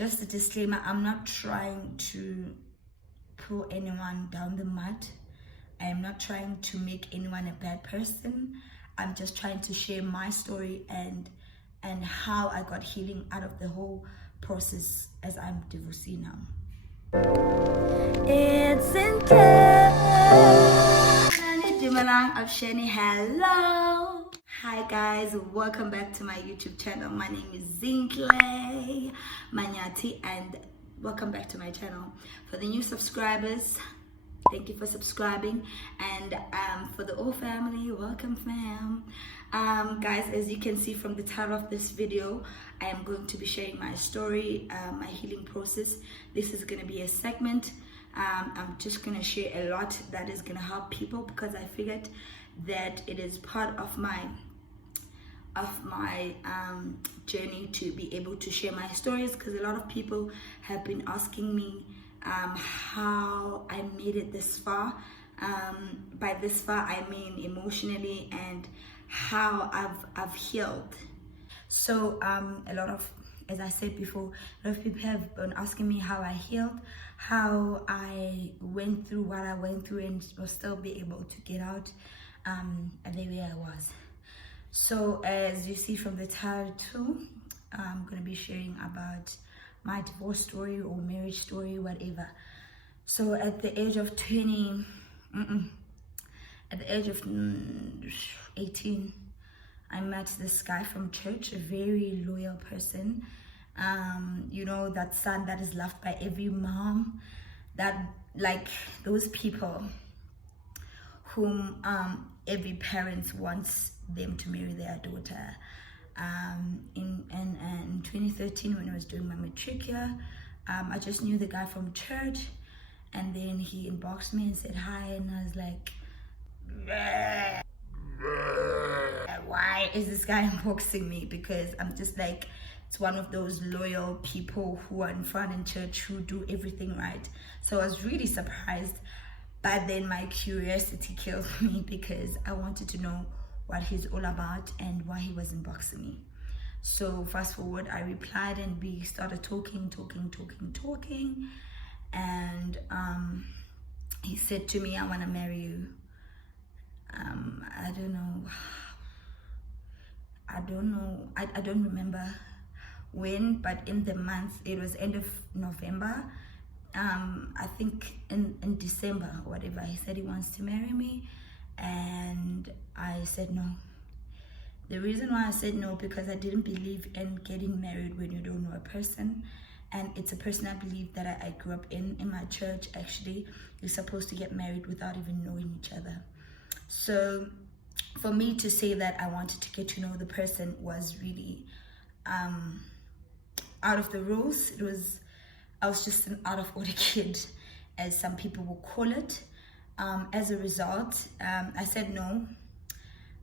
Just a disclaimer, I'm not trying to pull anyone down the mud. I am not trying to make anyone a bad person. I'm just trying to share my story and how I got healing out of the whole process as I'm divorcee now. It's intense. Hello. Hi guys, welcome back to my YouTube channel. My name is Zinhle Manyati and welcome back to my channel. For the new subscribers, thank you for subscribing, and for the old family, welcome fam. Guys, as you can see from the title of this video, I am going to be sharing my story, my healing process. This is going to be a segment. I'm just going to share a lot that is going to help people, because I figured that it is part of my journey to be able to share my stories, because a lot of people have been asking me how I made it this far. By this far I mean emotionally, and how I've healed. So a lot of, as I said before, a lot of people have been asking me how I healed, how I went through what I went through and will still be able to get out the way I was. So as you see from the title too, I'm going to be sharing about my divorce story or marriage story, whatever. So at the age of 18, I met this guy from church, a very loyal person. You know, that son that is loved by every mom, that like those people whom every parent wants them to marry their daughter. In 2013, when I was doing my matric year, I just knew the guy from church, and then he inboxed me and said hi, and I was like, why is this guy inboxing me? Because I'm just like, it's one of those loyal people who are in front in church who do everything right. So I was really surprised, but then my curiosity killed me, because I wanted to know what he's all about and why he was inboxing me. So fast forward, I replied and we started talking, and he said to me, I want to marry you. I don't remember when, but in the month, it was end of November, I think in December or whatever, he said he wants to marry me, and I said no. The reason why I said no, because I didn't believe in getting married when you don't know a person. And it's a person I believe that I grew up in my church. Actually, you're supposed to get married without even knowing each other. So for me to say that I wanted to get to know the person was really out of the rules. I was just an out of order kid, as some people will call it. As a result, I said no,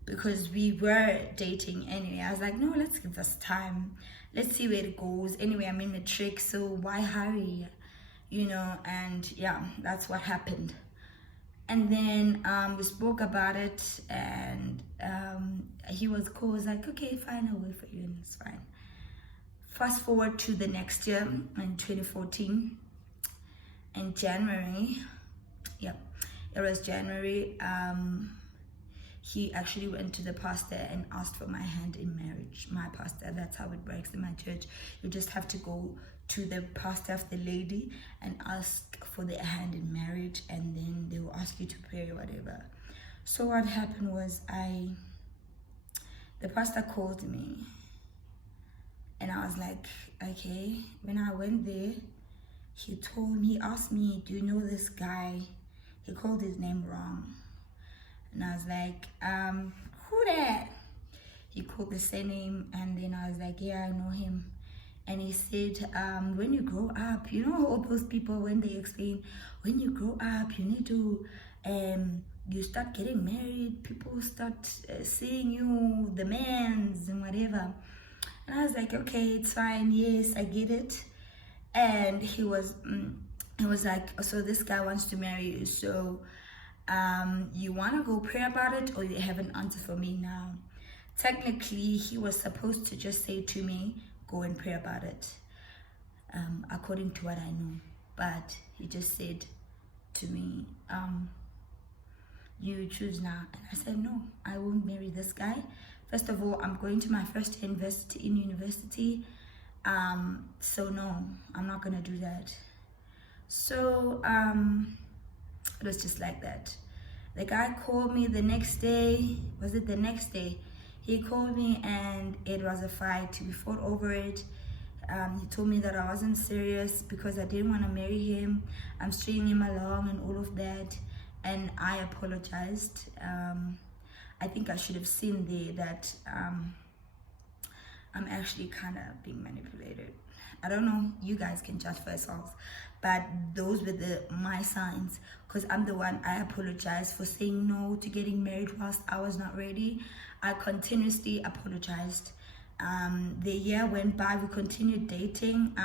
because we were dating anyway. I was like, no, let's give this time. Let's see where it goes. Anyway, I'm in matric, so why hurry? You know, and yeah, that's what happened. And then we spoke about it, and he was cool. I was like, okay, fine, I'll wait for you, and it's fine. Fast forward to the next year, in 2014, in January, it was January, he actually went to the pastor and asked for my hand in marriage. My pastor, that's how it works in my church. You just have to go to the pastor of the lady and ask for their hand in marriage, and then they will ask you to pray or whatever. So what happened was, the pastor called me, and I was like, okay. When I went there, he asked me, do you know this guy? He called his name wrong. And I was like, who that? He called the surname, and then I was like, yeah, I know him. And he said, when you grow up, you know, all those people, when they explain, when you grow up, you need to, you start getting married, people start seeing you, the mans and whatever. And I was like, okay, it's fine, yes, I get it. And he was like, so this guy wants to marry you, so you want to go pray about it, or you have an answer for me now? Technically, he was supposed to just say to me, go and pray about it. according to what I know. But he just said to me, you choose now. And I said, no, I won't marry this guy. First of all, I'm going to my first university. So no, I'm not gonna do that. So it was just like that. The guy called me the next day. Was it the next day? He called me and it was a fight. We fought over it. He told me that I wasn't serious because I didn't want to marry him. I'm stringing him along and all of that. And I apologized. I think I should have seen there that I'm actually kind of being manipulated. I don't know, you guys can judge for yourselves, but those were my signs, because I'm the one. I apologized for saying no to getting married whilst I was not ready. I continuously apologized. The year went by, we continued dating.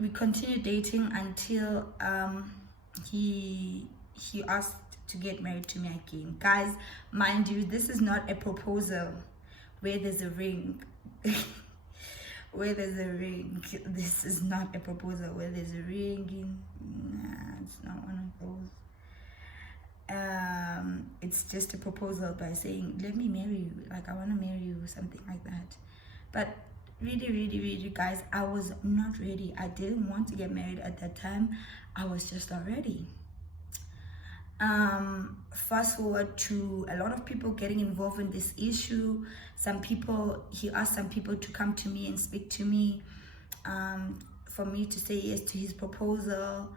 We continued dating until he asked to get married to me again. Guys, mind you, this is not a proposal where there's a ring. Where there's a ring. This is not a proposal where there's a ring. Nah, it's not one of those. It's just a proposal by saying, let me marry you, like I want to marry you, something like that. But really, guys, I was not ready. I didn't want to get married at that time. I was just not ready. Fast forward to a lot of people getting involved in this issue. He asked some people to come to me and speak to me, for me to say yes to his proposal.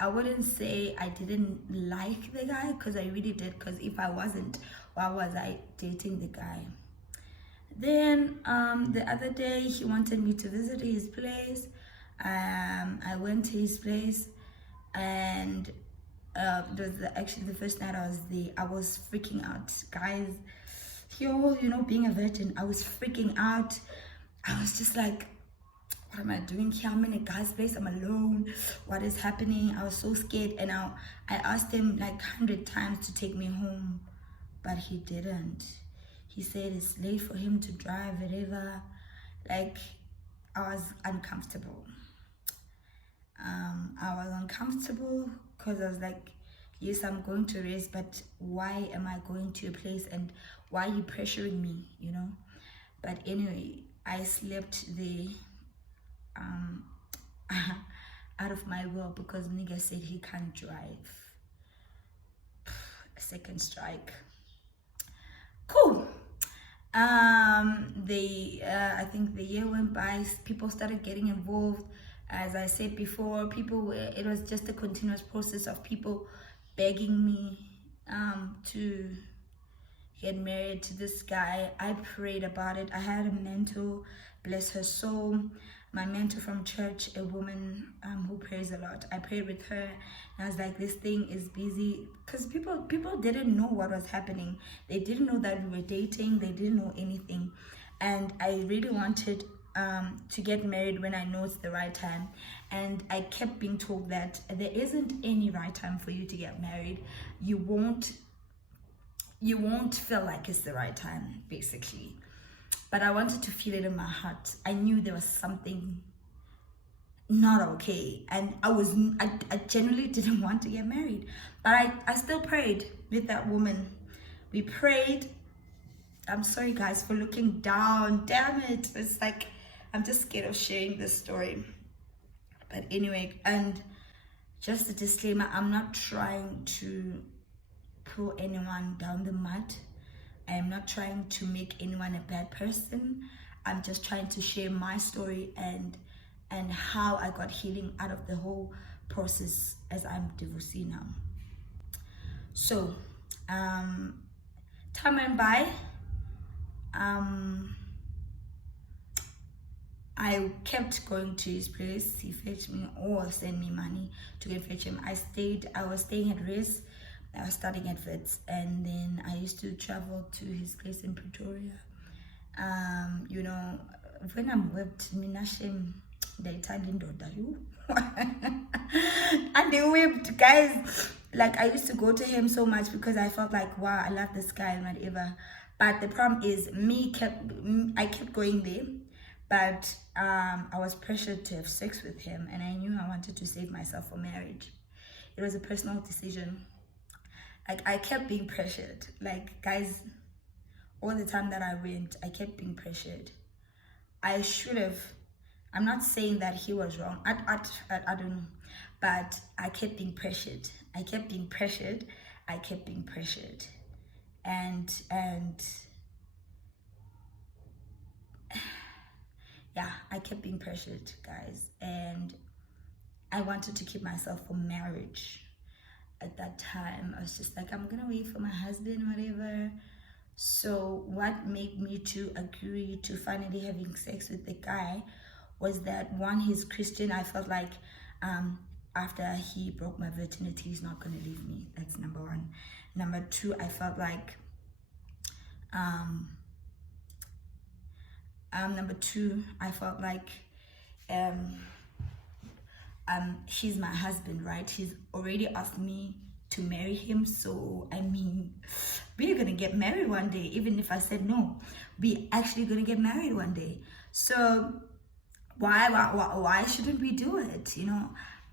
I wouldn't say I didn't like the guy, because I really did, because if I wasn't, why was I dating the guy? Then the other day he wanted me to visit his place. I went to his place, and it was actually the first night I was there. I was freaking out, guys. Being a virgin, I was freaking out. I was just like, what am I doing here? I'm in a guy's place, I'm alone. What is happening? I was so scared, and I asked him like 100 times to take me home, but he didn't. He said it's late for him to drive, whatever. Like, I was uncomfortable. I was uncomfortable because I was like, yes, I'm going to rest, but why am I going to a place, and why are you pressuring me, But anyway, I slept there out of my will, because nigga said he can't drive. A second strike. Cool. I think the year went by, people started getting involved. As I said before, it was just a continuous process of people begging me to get married to this guy. I prayed about it. I had a mentor, bless her soul, my mentor from church, a woman who prays a lot. I prayed with her, and I was like, this thing is busy, because people didn't know what was happening. They didn't know that we were dating. They didn't know anything, and I really wanted to get married when I know it's the right time. And I kept being told that there isn't any right time for you to get married. You won't feel like it's the right time, basically. But I wanted to feel it in my heart. I knew there was something not okay, and I genuinely didn't want to get married, but I still prayed with that woman. We prayed. I'm sorry guys for looking down, damn it. It's like, I'm just scared of sharing this story. But anyway, and just a disclaimer, I'm not trying to pull anyone down the mud. I am not trying to make anyone a bad person. I'm just trying to share my story and how I got healing out of the whole process as I'm divorcee now. So, time went by. I kept going to his place. He fetched me or sent me money to go fetch him. I was staying at Riz. I was studying at Wits, and then I used to travel to his place in Pretoria. When I'm whipped, minashem daytime indoda you. And they whipped, guys. Like, I used to go to him so much because I felt like, wow, I love this guy and whatever. But the problem is I kept going there, but I was pressured to have sex with him, and I knew I wanted to save myself for marriage. It was a personal decision. Like, I kept being pressured. Like, guys, all the time that I went, I kept being pressured. I should have. I'm not saying that he was wrong. I don't know, but I kept being pressured. I kept being pressured. I kept being pressured, and yeah, I kept being pressured, guys, and I wanted to keep myself for marriage. At that time, I was just like, I'm gonna wait for my husband, whatever. So what made me to agree to finally having sex with the guy was that, one, he's Christian. I felt like after he broke my virginity, he's not gonna leave me. That's number one. Number two, I felt like he's my husband, right? He's already asked me to marry him, so I mean, we're gonna get married one day. Even if I said no, we actually gonna get married one day. So why shouldn't we do it, you know?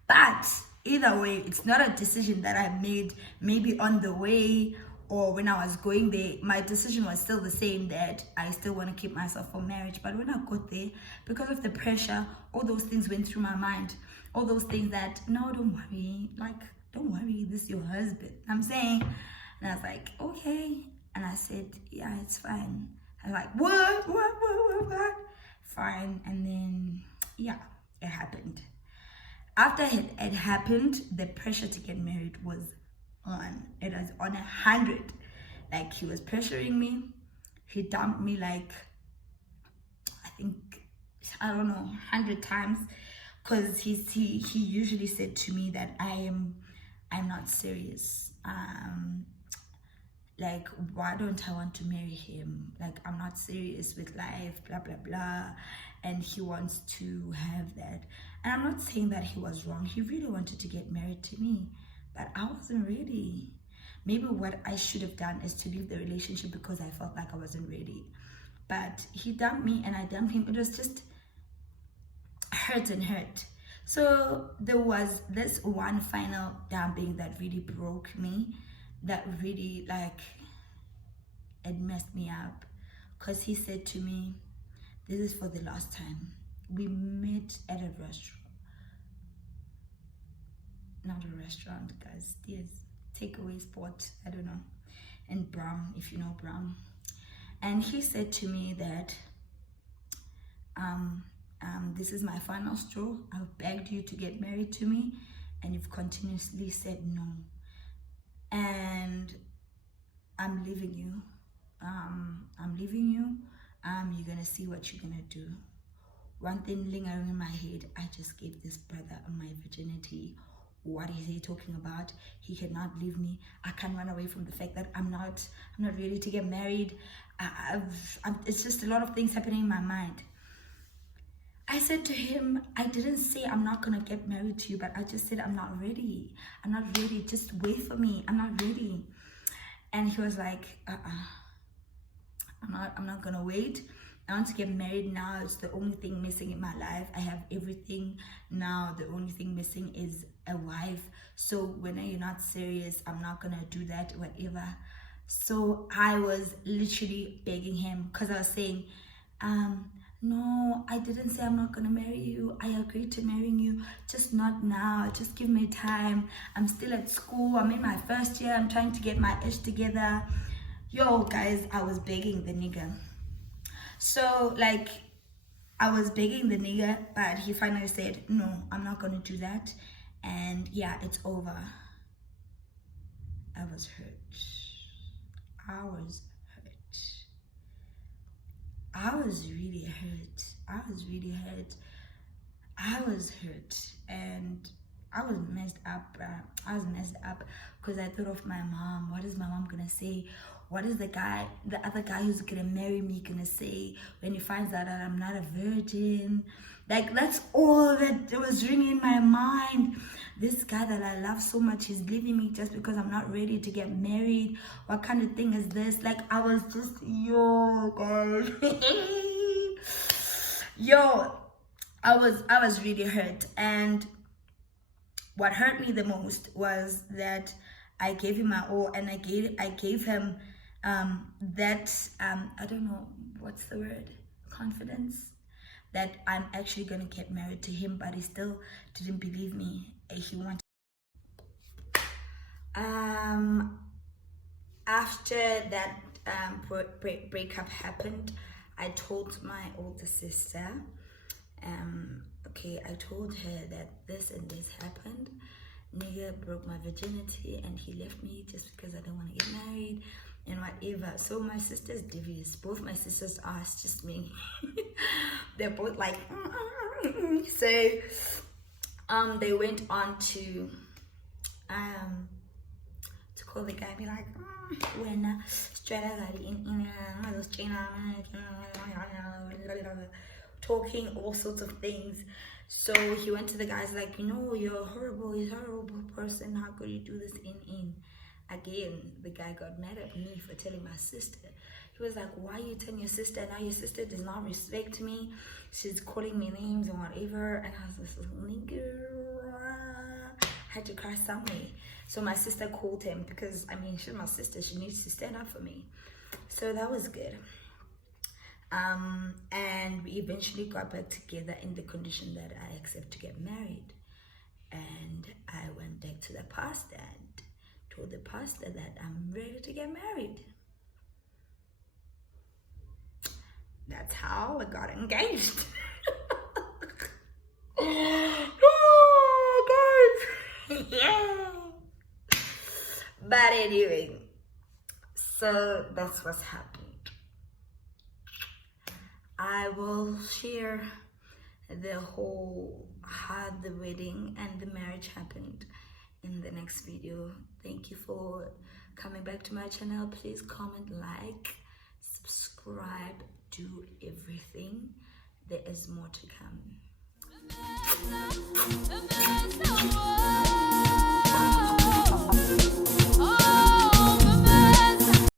But either way, it's not a decision that I made maybe on the way or when I was going there. My decision was still the same, that I still want to keep myself for marriage. But when I got there, because of the pressure, all those things went through my mind. All those things that, no, don't worry, like, don't worry, this is your husband, I'm saying. And I was like, okay. And I said, yeah, it's fine. I was like, what? Fine. And then, yeah, it happened. After it happened, the pressure to get married was on. It was on 100. Like, he was pressuring me. He dumped me like, I think, I don't know, 100 times. Because he usually said to me that I'm not serious. Like, why don't I want to marry him? Like, I'm not serious with life, blah, blah, blah. And he wants to have that. And I'm not saying that he was wrong. He really wanted to get married to me, but I wasn't ready. Maybe what I should have done is to leave the relationship because I felt like I wasn't ready. But he dumped me and I dumped him. It was just hurt. So there was this one final dumping that really broke me, that really, like, it messed me up. Because he said to me, this is for the last time. We met at a restaurant. Not a restaurant, guys. Yes, takeaway spot, I don't know. In Bram, if you know Bram. And he said to me that this is my final straw. I've begged you to get married to me and you've continuously said no. And I'm leaving you. You're gonna see what you're gonna do. One thing lingering in my head, I just gave this brother my virginity. What is he talking about? He cannot leave me. I can't run away from the fact that I'm not ready to get married. It's just a lot of things happening in my mind. I said to him, I didn't say I'm not gonna get married to you, but I just said I'm not ready. I'm not ready. Just wait for me. I'm not ready. And he was like, I'm not gonna wait. I want to get married now. It's the only thing missing in my life. I have everything now. The only thing missing is a wife. So when you're not serious, I'm not gonna do that, whatever. So I was literally begging him, because I was saying, no, I didn't say I'm not gonna marry you. I agreed to marrying you, just not now. Just give me time. I'm still at school. I'm in my first year. I'm trying to get my ish together. Yo, guys, I was begging the nigga. So, like, I was begging the nigga, but he finally said, no, I'm not gonna do that. And yeah, it's over. I was hurt. I was really hurt. I was hurt and I was messed up. I was messed up because I thought of my mom. What is my mom gonna say? what is the other guy who's gonna marry me gonna say when he finds out that I'm not a virgin? Like, that's all that was ringing in my mind. This guy that I love so much, he's leaving me just because I'm not ready to get married. What kind of thing is this? Like, I was just, yo, guys. Yo, I was really hurt. And what hurt me the most was that I gave him my all, and I gave him that I don't know what's the word, confidence, that I'm actually gonna get married to him, but he still didn't believe me. He wanted. After that breakup happened, I told my older sister. Okay, I told her that this and this happened. Nigga broke my virginity and he left me just because I don't want to get married and whatever. So my sister's devious. Both my sisters asked, just me. They're both like, so they went on to call the guy and be like, when straight out talking all sorts of things. So he went to the guys like, you know, you're a horrible person. How could you do this in? Again, the guy got mad at me for telling my sister. He was like, why are you telling your sister? Now your sister does not respect me. She's calling me names and whatever. And I was just like, nigga, I had to cry somewhere. So my sister called him because, I mean, she's my sister. She needs to stand up for me. So that was good. And we eventually got back together in the condition that I accept to get married. And I went back to the pastor and told the pastor that I'm ready to get married. That's how I got engaged. Oh, guys. Yeah. But anyway, so that's what's happened. I will share the whole how the wedding and the marriage happened in the next video. Thank you for coming back to my channel. Please comment, like, subscribe, do everything. There is more to come.